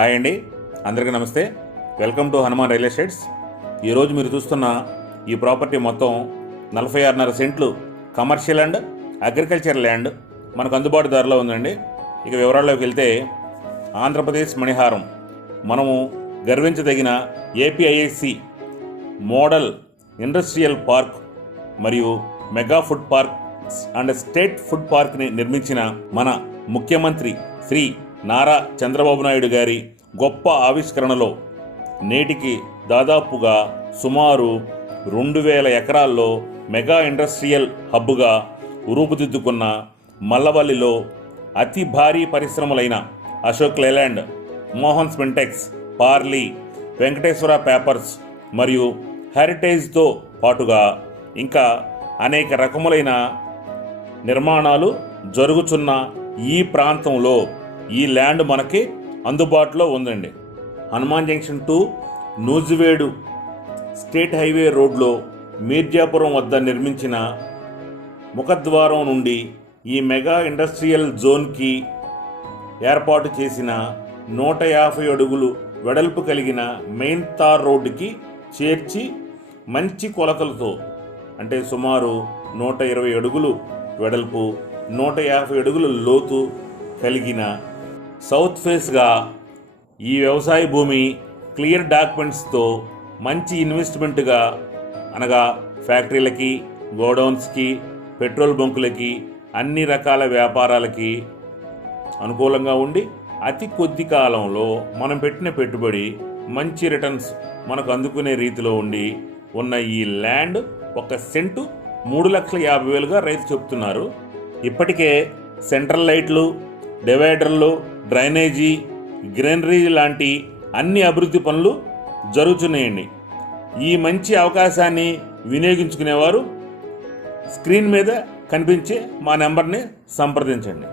Hi అండి, అందరికీ నమస్తే. Welcome to Hanuman real estates. ఈరోజు మీరు చూస్తున్న ఈ ప్రాపర్టీ మొత్తం 46.5 సెంట్లు కమర్షియల్ అండ్ అగ్రికల్చర్ ల్యాండ్ మనకు అందుబాటు ధరలో ఉందండి. ఇక వివరాల్లోకి వెళ్తే, ఆంధ్రప్రదేశ్ మణిహారం మనము గర్వించదగిన ఏపీఐఐసి మోడల్ ఇండస్ట్రియల్ పార్క్ మరియు mega food park and state food పార్క్ని నిర్మించిన మన ముఖ్యమంత్రి శ్రీ నారా చంద్రబాబు నాయుడు గారి గొప్ప ఆవిష్కరణలో నేటికి దాదాపుగా సుమారు 2,000 ఎకరాల్లో మెగా ఇండస్ట్రియల్ హబ్గా రూపుదిద్దుకున్న మల్లవల్లిలో అతి భారీ పరిశ్రమలైన అశోక్ లేలాండ్, మోహన్ స్పెంటెక్స్, పార్లీ, వెంకటేశ్వర పేపర్స్ మరియు హెరిటేజ్తో పాటుగా ఇంకా అనేక రకములైన నిర్మాణాలు జరుగుతున్న ఈ ప్రాంతంలో ఈ ల్యాండ్ మనకి అందుబాటులో ఉందండి. Hanuman junction to Nuzvid state highway రోడ్లో మీర్జాపురం వద్ద నిర్మించిన ముఖద్వారం నుండి ఈ మెగా ఇండస్ట్రియల్ జోన్కి ఏర్పాటు చేసిన 150 అడుగులు వెడల్పు కలిగిన మెయిన్ తార్ రోడ్డుకి చేర్చి మంచి కొలతలతో, అంటే సుమారు 120 అడుగులు వెడల్పు, 150 అడుగుల లోతు కలిగిన సౌత్ ఫేస్గా ఈ వ్యవసాయ భూమి క్లియర్ డాక్యుమెంట్స్తో మంచి ఇన్వెస్ట్మెంట్గా, అనగా ఫ్యాక్టరీలకి, గోడౌన్స్కి, పెట్రోల్ బంకులకి, అన్ని రకాల వ్యాపారాలకి అనుకూలంగా ఉండి అతి కొద్ది కాలంలో మనం పెట్టిన పెట్టుబడి మంచి రిటర్న్స్ మనకు అందుకునే రీతిలో ఉండి ఉన్న ఈ ల్యాండ్ ఒక సెంటు 3,50,000గా రైతు చెప్తున్నారు. ఇప్పటికే సెంట్రల్ లైట్లు, డివైడర్లు, డ్రైనేజీ, గ్రీనరీ లాంటి అన్ని అభివృద్ధి పనులు జరుగుతున్నాయండి. ఈ మంచి అవకాశాన్ని వినియోగించుకునేవారు స్క్రీన్ మీద కనిపించే మా నెంబర్ని సంప్రదించండి.